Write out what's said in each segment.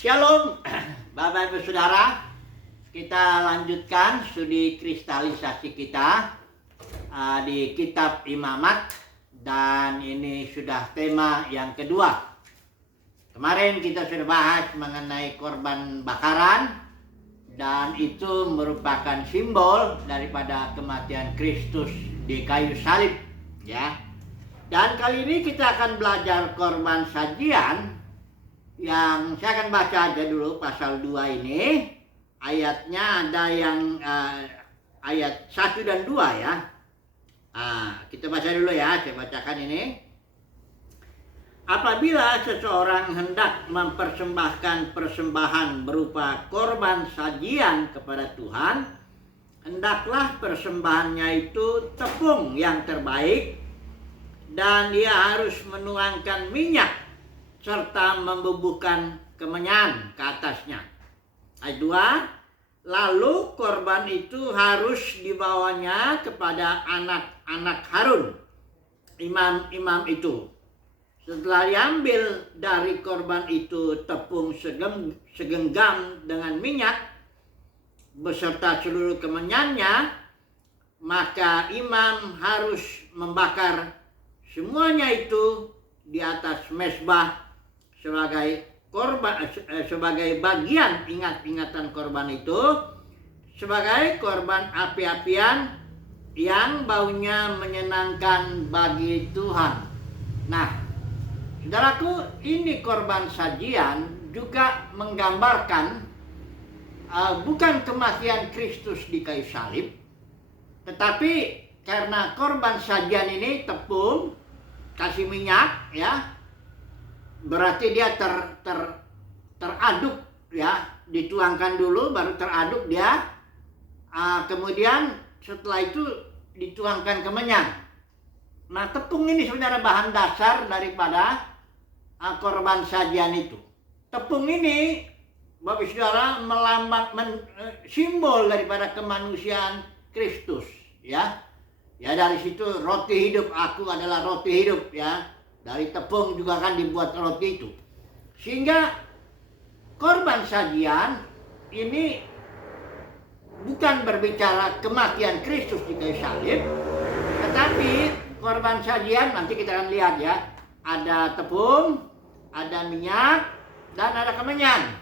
Shalom, Bapak Ibu Saudara. Kita lanjutkan studi kristalisasi kita di kitab Imamat, dan ini sudah tema yang kedua. Kemarin kita sudah bahas mengenai korban bakaran, dan itu merupakan simbol daripada kematian Kristus di kayu salib, ya. Dan kali ini kita akan belajar korban sajian, yang saya akan baca aja dulu pasal 2 ini. Ayatnya ada yang ayat 1 dan 2 ya. Kita baca dulu ya, saya bacakan ini. Apabila seseorang hendak mempersembahkan persembahan berupa korban sajian kepada Tuhan, hendaklah persembahannya itu tepung yang terbaik, dan dia harus menuangkan minyak serta membubuhkan kemenyan ke atasnya. Ayat 2, lalu korban itu harus dibawanya kepada anak-anak Harun, imam-imam itu. Setelah diambil dari korban itu tepung segenggam dengan minyak beserta seluruh kemenyannya, maka imam harus membakar semuanya itu di atas mezbah sebagai korban, sebagai bagian ingat-ingatan korban itu, sebagai korban api-apian yang baunya menyenangkan bagi Tuhan. Nah, saudaraku, ini korban sajian juga menggambarkan bukan kematian Kristus di kayu salib, tetapi karena korban sajian ini tepung kasih minyak, ya, berarti dia teraduk, ya, dituangkan dulu baru teraduk dia, kemudian setelah itu dituangkan kemenyan. Nah, tepung ini sebenarnya bahan dasar daripada korban sajian itu. Tepung ini, Bapak Saudara, simbol daripada kemanusiaan Kristus, ya. Ya, dari situ roti hidup, aku adalah roti hidup, ya. Dari tepung juga kan dibuat roti itu. Sehingga korban sajian ini bukan berbicara kematian Kristus di kayu salib, tetapi korban sajian nanti kita akan lihat ya, ada tepung, ada minyak, dan ada kemenyan,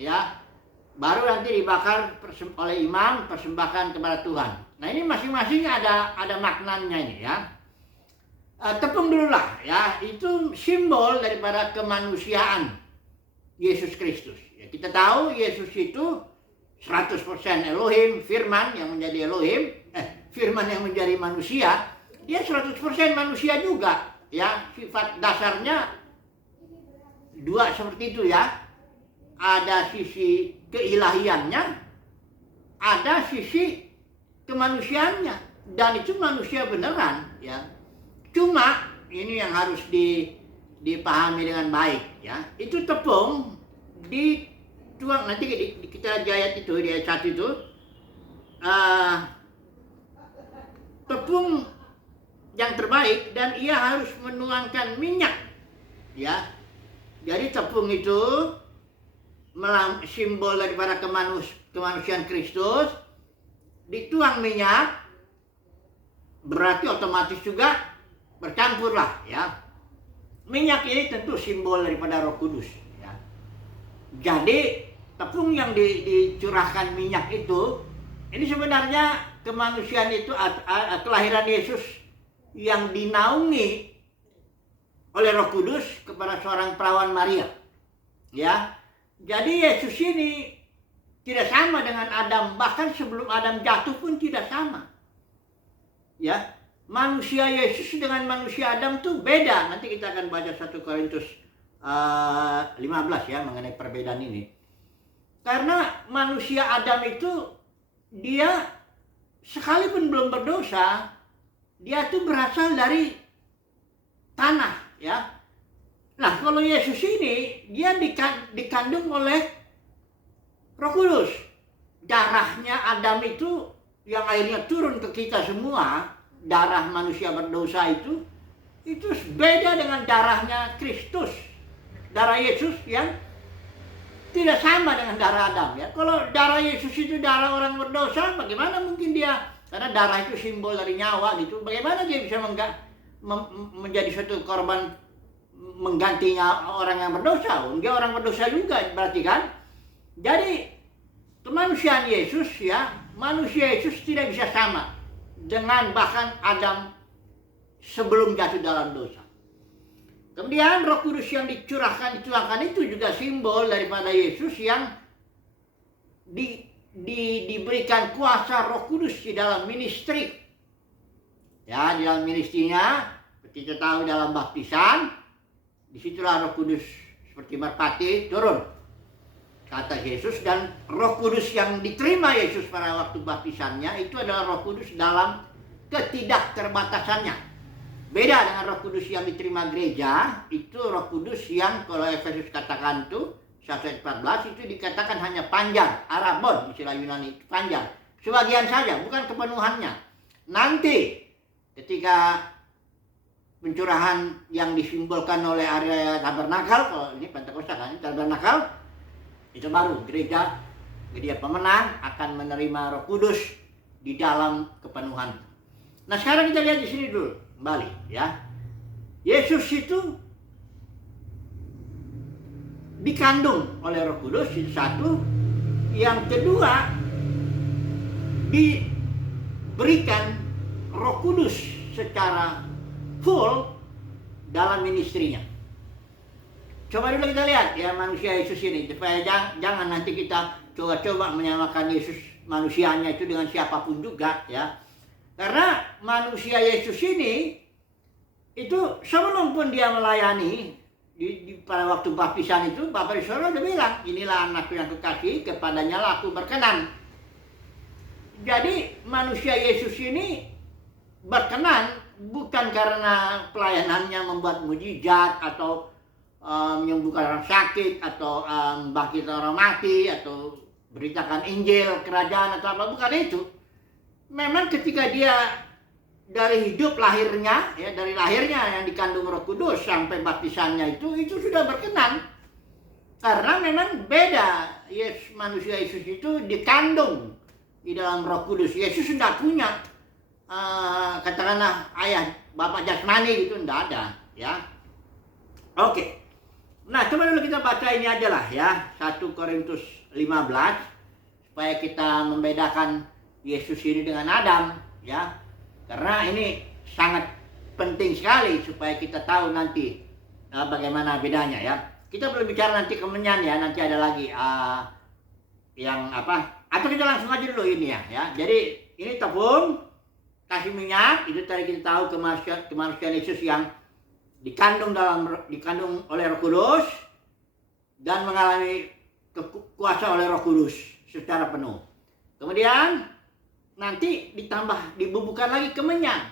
ya. Baru nanti dibakar oleh imam, persembahkan kepada Tuhan. Nah, ini masing-masing ada maknanya ini, ya. Tepung dulu lah, ya, itu simbol daripada kemanusiaan Yesus Kristus. Ya, kita tahu Yesus itu 100% Elohim, firman yang menjadi Elohim, firman yang menjadi manusia. Dia 100% manusia juga, ya. Sifat dasarnya dua seperti itu, ya. Ada sisi keilahiannya, ada sisi kemanusiaannya, dan itu manusia beneran, ya. Cuma ini yang harus dipahami dengan baik, ya. Itu tepung dituang, nanti kita ayat itu, di ayat 1 itu, tepung yang terbaik, dan ia harus menuangkan minyak, ya. Jadi tepung itu simbol daripada kemanusiaan Kristus, dituang minyak, berarti otomatis juga bercampur lah, ya. Minyak ini tentu simbol daripada Roh Kudus, ya. Jadi tepung yang dicurahkan minyak itu, ini sebenarnya kemanusiaan itu, kelahiran Yesus yang dinaungi oleh Roh Kudus kepada seorang perawan Maria, ya. Jadi Yesus ini tidak sama dengan Adam, bahkan sebelum Adam jatuh pun tidak sama, ya. Manusia Yesus dengan manusia Adam tuh beda. Nanti kita akan baca 1 Korintus 15 ya, mengenai perbedaan ini. Karena manusia Adam itu, dia sekalipun belum berdosa, dia tuh berasal dari tanah, ya. Nah, kalau Yesus ini, dia dikandung oleh Roh Kudus. Darahnya Adam itu yang akhirnya turun ke kita semua, darah manusia berdosa itu beda dengan darahnya Kristus, darah Yesus yang tidak sama dengan darah Adam ya. Kalau darah Yesus itu darah orang berdosa, bagaimana mungkin dia, karena darah itu simbol dari nyawa gitu, bagaimana dia bisa menjadi suatu korban menggantinya orang yang berdosa? Dia orang berdosa juga berarti kan. Jadi kemanusiaan Yesus ya, manusia Yesus tidak bisa sama dengan bahkan Adam sebelum jatuh dalam dosa. Kemudian Roh Kudus yang dicurahkan itu juga simbol daripada Yesus yang diberikan kuasa Roh Kudus di dalam ministry. Ya, di dalam ministrinya, kita tahu dalam baptisan, disitulah Roh Kudus seperti merpati turun kata Yesus, dan Roh Kudus yang diterima Yesus pada waktu baptisannya itu adalah Roh Kudus dalam ketidakterbatasannya. Beda dengan Roh Kudus yang diterima gereja, itu Roh Kudus yang kalau Efesus katakan tuh 1:14 itu dikatakan hanya panjang, arabon istilah Yunani, panjang. Sebagian saja, bukan kepenuhannya. Nanti ketika pencurahan yang disimbolkan oleh area tabernakel, kalau ini Pentakosta kan, tabernakel, itu baru gereja pemenang akan menerima Roh Kudus di dalam kepenuhan. Nah, sekarang kita lihat di sini dulu kembali ya. Yesus itu dikandung oleh Roh Kudus, itu satu. Yang kedua, diberikan Roh Kudus secara full dalam ministrinya. Coba dulu kita lihat ya manusia Yesus ini, supaya jangan nanti kita coba-coba menyamakan Yesus manusianya itu dengan siapapun juga ya. Karena manusia Yesus ini itu sebelum pun dia melayani pada waktu baptisan itu, Bapa di surga udah bilang, inilah anakku yang kekasih, kepadanya lah aku berkenan. Jadi manusia Yesus ini berkenan bukan karena pelayanannya membuat mujizat atau menyembuhkan orang sakit atau membangkitkan orang mati atau beritakan Injil kerajaan atau apa, bukan itu. Memang ketika dia dari hidup lahirnya ya, dari lahirnya yang dikandung Roh Kudus sampai baptisannya itu sudah berkenan. Karena memang beda, manusia Yesus itu dikandung di dalam Roh Kudus. Yesus tidak punya katakanlah ayah bapak jasmani gitu, tidak ada ya. Oke. Nah, coba dulu kita baca ini aja lah ya, 1 Korintus 15 supaya kita membedakan Yesus ini dengan Adam ya. Karena ini sangat penting sekali supaya kita tahu nanti bagaimana bedanya ya. Kita belum bicara nanti kemenyan ya, nanti ada lagi yang apa? Atau kita langsung aja dulu ini ya. Jadi ini tepung, kasih minyak, itu tadi kita tahu kemanusiaan Yesus yang dikandung oleh Roh Kudus dan mengalami kuasa oleh Roh Kudus secara penuh. Kemudian nanti dibubuhkan lagi kemenyan.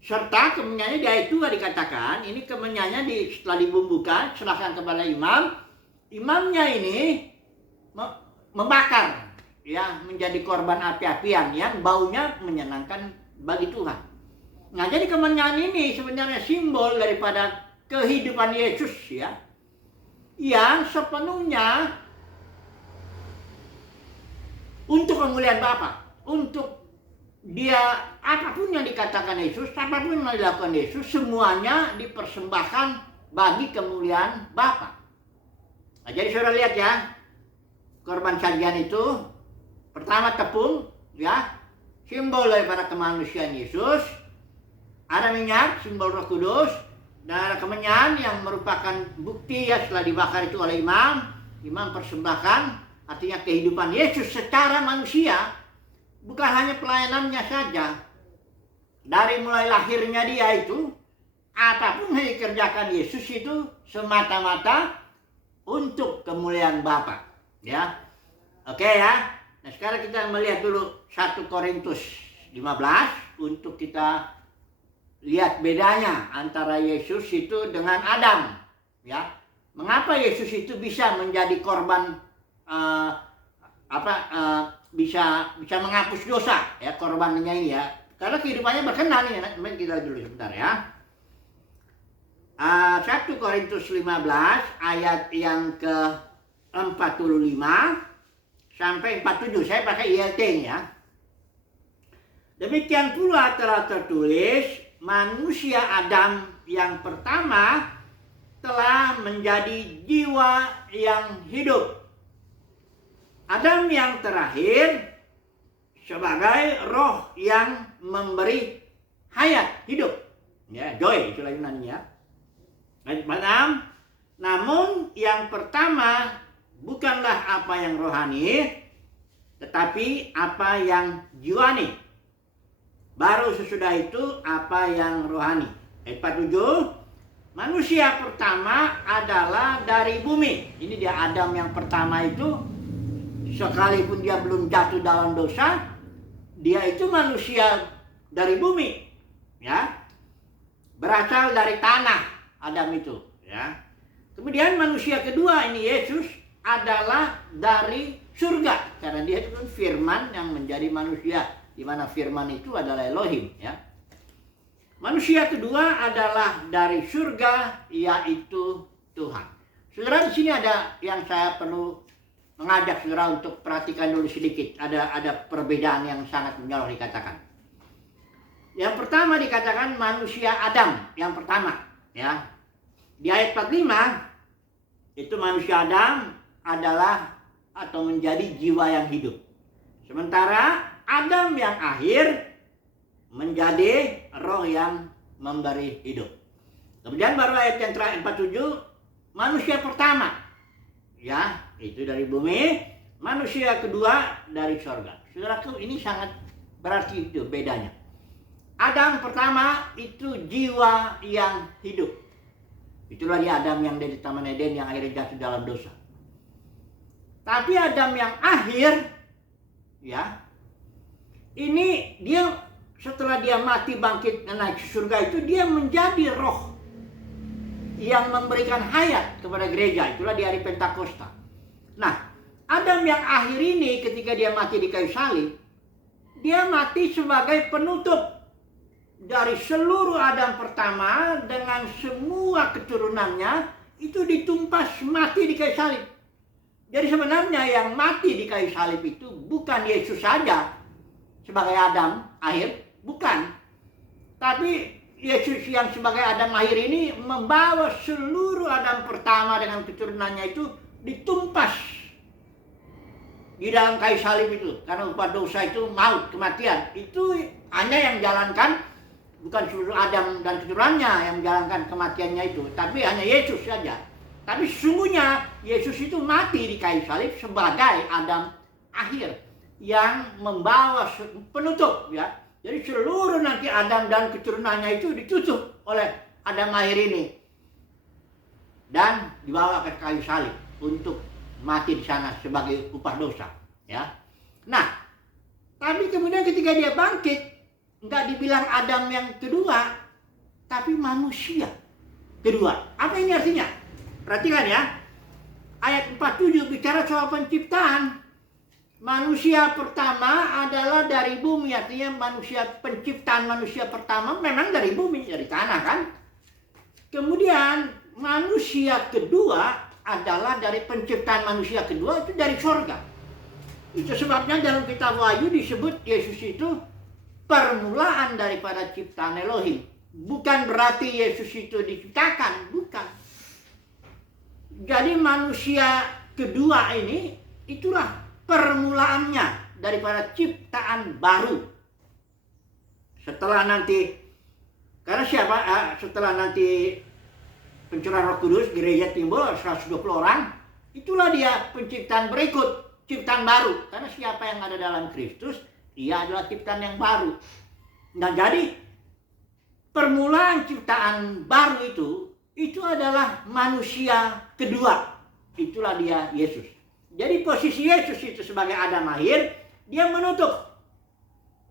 Serta kemenyannya dia itu dikatakan, ini kemenyannya setelah dibumbukan, serahkan kepada imam. Imamnya ini membakar, ya, menjadi korban api-apian yang baunya menyenangkan bagi Tuhan. Nah, jadi kemenyan ini sebenarnya simbol daripada kehidupan Yesus ya, yang sepenuhnya untuk kemuliaan Bapa, untuk dia apapun yang dikatakan Yesus, apapun yang dilakukan Yesus, semuanya dipersembahkan bagi kemuliaan Bapa. Nah, jadi saudara lihat ya, korban sajian itu pertama tepung, ya, simbol daripada kemanusiaan Yesus. Ada minyak, simbol Roh Kudus, dan ada kemenyan yang merupakan bukti ya setelah dibakar itu oleh imam. Imam persembahkan. Artinya kehidupan Yesus secara manusia, bukan hanya pelayanannya saja. Dari mulai lahirnya dia itu, apapun yang dikerjakan Yesus itu semata-mata untuk kemuliaan Bapa. Ya, oke ya. Nah, sekarang kita melihat dulu 1 Korintus 15 untuk kita lihat bedanya antara Yesus itu dengan Adam. Ya, mengapa Yesus itu bisa menjadi korban bisa menghapus dosa ya, korbannya ini ya, karena kehidupannya berkenan ya. Nanti kita dulu sebentar ya. 1 Korintus 15 ayat yang ke 45 sampai 47. Saya pakai ILT-nya. Demikian pula telah tertulis, manusia Adam yang pertama telah menjadi jiwa yang hidup. Adam yang terakhir sebagai roh yang memberi hayat, hidup. Ya, joy istilah Yunani-nya. Ayat 46, namun yang pertama bukanlah apa yang rohani, tetapi apa yang jiwani. Baru sesudah itu apa yang rohani. Ayat 47, manusia pertama adalah dari bumi. Ini dia Adam yang pertama itu, sekalipun dia belum jatuh dalam dosa, dia itu manusia dari bumi, ya, berasal dari tanah Adam itu, ya. Kemudian manusia kedua ini Yesus adalah dari surga, karena dia itu firman yang menjadi manusia, di mana firman itu adalah Elohim, ya. Manusia kedua adalah dari surga, yaitu Tuhan. Saudara, di sini ada yang saya perlu mengajak saudara untuk perhatikan dulu sedikit. Ada perbedaan yang sangat menyorot dikatakan. Yang pertama dikatakan manusia Adam yang pertama, ya. Di ayat 45 itu manusia Adam adalah atau menjadi jiwa yang hidup. Sementara Adam yang akhir menjadi roh yang memberi hidup. Kemudian baru ayat yang terakhir 47, manusia pertama, ya, itu dari bumi, manusia kedua dari sorga. Saudaraku, ini sangat berarti itu bedanya. Adam pertama itu jiwa yang hidup. Itulah dia Adam yang dari Taman Eden yang akhirnya jatuh dalam dosa. Tapi Adam yang akhir, ya, ini dia setelah dia mati, bangkit, dan naik ke surga itu, dia menjadi roh yang memberikan hayat kepada gereja. Itulah di hari Pentakosta. Nah, Adam yang akhir ini ketika dia mati di kayu salib, dia mati sebagai penutup dari seluruh Adam pertama dengan semua keturunannya itu ditumpas mati di kayu salib. Jadi sebenarnya yang mati di kayu salib itu bukan Yesus saja sebagai Adam akhir, bukan. Tapi Yesus yang sebagai Adam akhir ini membawa seluruh Adam pertama dengan keturunannya itu ditumpas di dalam kayu salib itu. Karena upah dosa itu maut, kematian. Itu hanya yang jalankan, bukan seluruh Adam dan keturunannya yang menjalankan kematiannya itu, tapi hanya Yesus saja. Tapi sesungguhnya Yesus itu mati di kayu salib sebagai Adam akhir yang membawa penutup, ya. Jadi seluruh nanti Adam dan keturunannya itu ditutup oleh Adam akhir ini dan dibawa ke kayu salib untuk mati di sana sebagai upah dosa, ya. Nah, tapi kemudian ketika dia bangkit, nggak dibilang Adam yang kedua, tapi manusia kedua. Apa ini artinya? Perhatikan ya, ayat 47 bicara soal penciptaan. Manusia pertama adalah dari bumi, artinya manusia, penciptaan manusia pertama memang dari bumi, dari tanah kan. Kemudian manusia kedua adalah dari penciptaan manusia kedua itu dari surga. Itu sebabnya dalam kitab Wahyu disebut Yesus itu permulaan daripada ciptaan Elohim. Bukan berarti Yesus itu diciptakan, bukan. Jadi manusia kedua ini itulah permulaannya daripada ciptaan baru. Setelah nanti, karena siapa? Setelah nanti pencurahan Roh Kudus, gereja timbul 120 orang, itulah dia penciptaan berikut, ciptaan baru. Karena siapa yang ada dalam Kristus, ia adalah ciptaan yang baru. Nah, jadi permulaan ciptaan baru itu adalah manusia kedua. Itulah dia Yesus. Jadi posisi Yesus itu sebagai Adam akhir, dia menutup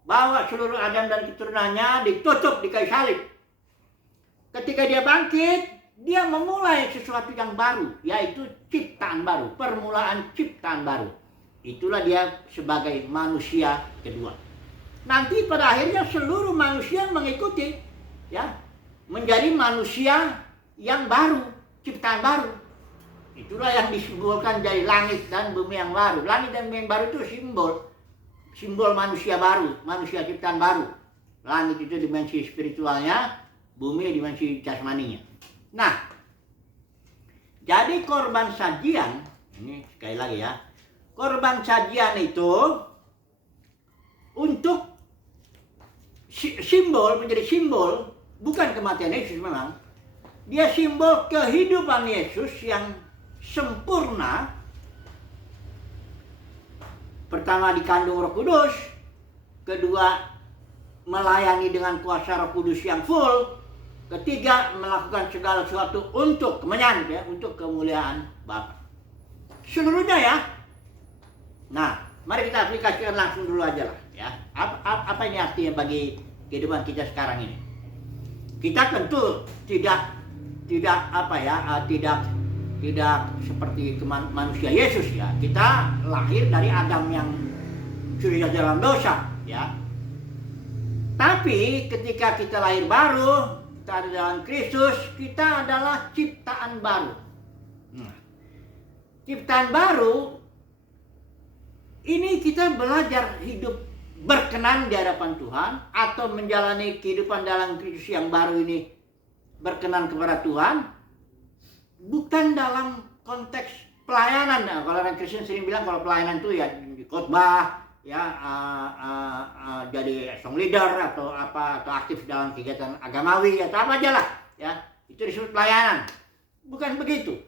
bahwa seluruh Adam dan keturunannya ditutup di kayu salib. Ketika dia bangkit, dia memulai sesuatu yang baru, yaitu ciptaan baru, permulaan ciptaan baru. Itulah dia sebagai manusia kedua. Nanti pada akhirnya seluruh manusia mengikuti, ya, menjadi manusia yang baru, ciptaan baru. Itulah yang disimbolkan dari langit dan bumi yang baru. Langit dan bumi yang baru itu simbol manusia baru, manusia ciptaan baru. Langit itu dimensi spiritualnya, bumi dimensi jasmaninya. Nah, jadi korban sajian, ini sekali lagi ya, korban sajian itu untuk simbol, menjadi simbol, bukan kematian Yesus memang. Dia simbol kehidupan Yesus yang sempurna. Pertama dikandung Roh Kudus, kedua melayani dengan kuasa Roh Kudus yang full, ketiga melakukan segala sesuatu untuk kemenyan, ya, untuk kemuliaan Bapa. Seluruhnya ya. Nah, mari kita aplikasikan langsung dulu aja lah, ya. Apa ini artinya bagi kehidupan kita sekarang ini? Kita tentu tidak seperti manusia Yesus, ya. Kita lahir dari Adam yang sudah dalam dosa, ya. Tapi ketika kita lahir baru, kita ada dalam Kristus, kita adalah ciptaan baru. Ciptaan baru ini kita belajar hidup berkenan di hadapan Tuhan, atau menjalani kehidupan dalam Kristus yang baru ini berkenan kepada Tuhan, bukan dalam konteks pelayanan. Nah, kalau orang Kristen sering bilang kalau pelayanan itu ya di khotbah, ya jadi song leader atau aktif dalam kegiatan agamawi atau apa aja lah, ya, itu disebut pelayanan. Bukan begitu.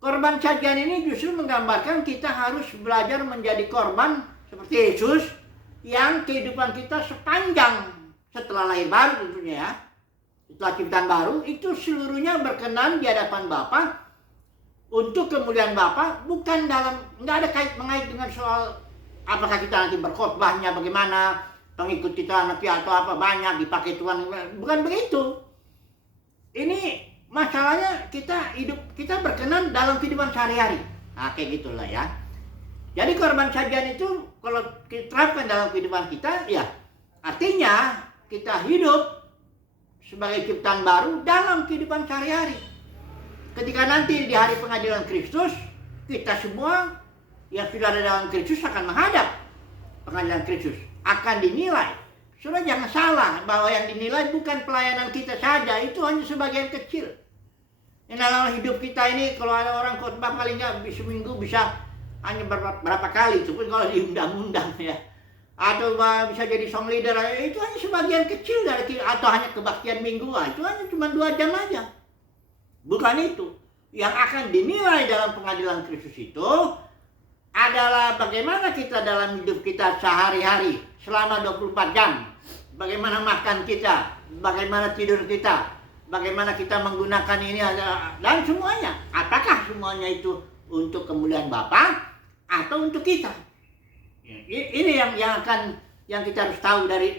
Korban sajian ini justru menggambarkan kita harus belajar menjadi korban seperti Yesus, yang kehidupan kita sepanjang setelah lahir baru tentunya, ya, setelah ciptaan baru, itu seluruhnya berkenan di hadapan Bapa untuk kemuliaan Bapa, bukan nggak ada mengait dengan soal apakah kita nanti berkhotbahnya bagaimana, pengikut kita nanti atau apa banyak dipakai Tuhan, bukan begitu. Ini masalahnya kita berkenan dalam kehidupan sehari-hari. Nah, kayak gitulah ya. Jadi korban sajian itu kalau diterapkan dalam kehidupan kita, ya artinya kita hidup sebagai ciptaan baru dalam kehidupan sehari-hari. Ketika nanti di hari pengadilan Kristus, kita semua yang sudah ada dalam Kristus akan menghadap pengadilan Kristus, akan dinilai. Saudara jangan salah bahwa yang dinilai bukan pelayanan kita saja, itu hanya sebagian kecil. Yang dalam hidup kita ini, kalau ada orang khotbah paling nggak seminggu bisa hanya berapa kali, itu pun kalau diundang-undang, ya. Atau bisa jadi song leader, itu hanya sebagian kecil dari, atau hanya kebaktian mingguan, itu hanya cuma 2 jam aja. Bukan itu. Yang akan dinilai dalam pengadilan Kristus itu adalah bagaimana kita dalam hidup kita sehari-hari selama 24 jam. Bagaimana makan kita, bagaimana tidur kita, bagaimana kita menggunakan ini, dan semuanya. Apakah semuanya itu untuk kemuliaan Bapa atau untuk kita? Ini yang kita harus tahu dari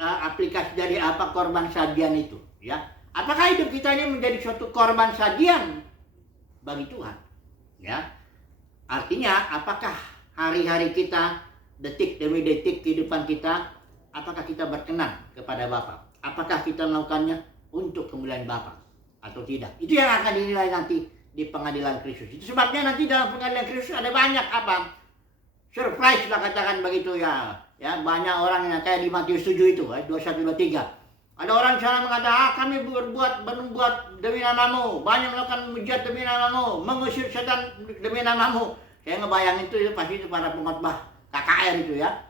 aplikasi dari apa korban sajian itu, ya. Apakah hidup kita ini menjadi suatu korban sajian bagi Tuhan, ya? Artinya apakah hari-hari kita, detik demi detik kehidupan kita, apakah kita berkenan kepada Bapa? Apakah kita melakukannya untuk kemuliaan Bapa atau tidak? Itu yang akan dinilai nanti di pengadilan Kristus. Itu sebabnya nanti dalam pengadilan Kristus ada banyak surprise lah, katakan begitu, ya. Ya, banyak orang yang kayak di Matius 7 itu, 21-23. Ada orang sana mengatakan, kami berbuat demi namamu, banyak melakukan mujizat demi namamu, mengusir setan demi namamu. Saya ngebayang itu pasti itu para pengkhotbah KKR itu, ya.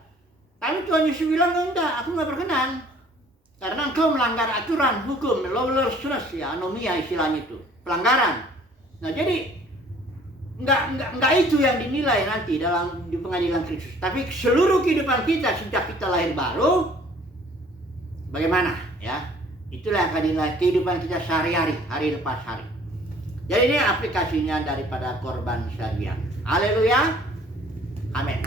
Tapi Tuhan Yesus bilang, enggak, aku nggak berkenan. Karena engkau melanggar aturan, hukum, lawlessness, ya, anomia istilahnya itu, pelanggaran. Nah, jadi enggak itu yang dinilai nanti di pengadilan Kristus. Tapi seluruh kehidupan kita sejak kita lahir baru, bagaimana, ya? Itulah yang akan dinilai kehidupan kita sehari-hari, hari lepas hari. Jadi ini aplikasinya daripada korban sajian. Haleluya. Amin.